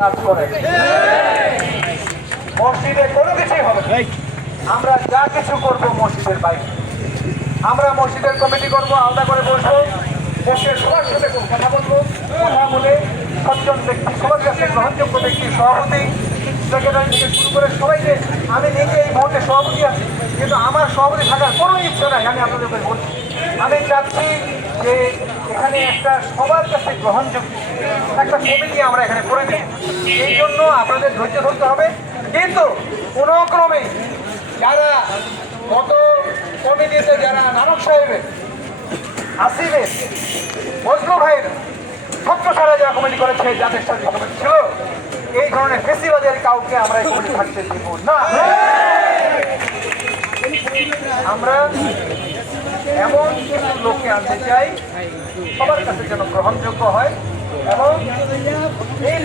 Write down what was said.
কাজ করে মসজিদে কোনো কিছুই হবে না। আমরা যা কিছু করব মসজিদের বাইরে, আমরা মসজিদের কমিটি করব, আলাদা করে বসবো, বসে সবার সাথে কথা বলবো, কথা বলে সজ্জন ব্যক্তি, সবার কাছে গ্রহণযোগ্য ব্যক্তি, সভাপতি সেক্রেটারি থেকে শুরু করে সবাইকে, আমি নিজে এই মুহূর্তে সভাপতি আছি, কিন্তু আমার সভাপতি থাকার কোনো ইচ্ছে নাই। আমি আপনাদেরকে বলছি, আমি চাচ্ছি যে এখানে একটা সবার কাছে গ্রহণযোগ্য একটা কমিটি আমরা এখানে করে দিই। এই জন্য আপনাদের ধৈর্য ধরতে হবে, কিন্তু কোনো ক্রমে যারা গত কমিটিতে যারা নানক সাহেবের, আসিফের, ফজলু ভাইয়ের সত্য সারা যারা কমিটি করেছে, যাদের সাথে কমিটি ছিল, এই ধরনের ফেসিবাদের কাউকে আমরা এই কমিটি থাকতে দেব না। আমরা এমন কিছু লোককে আনতে চাই সবার কাছে যেন গ্রহণযোগ্য হয় এবং এই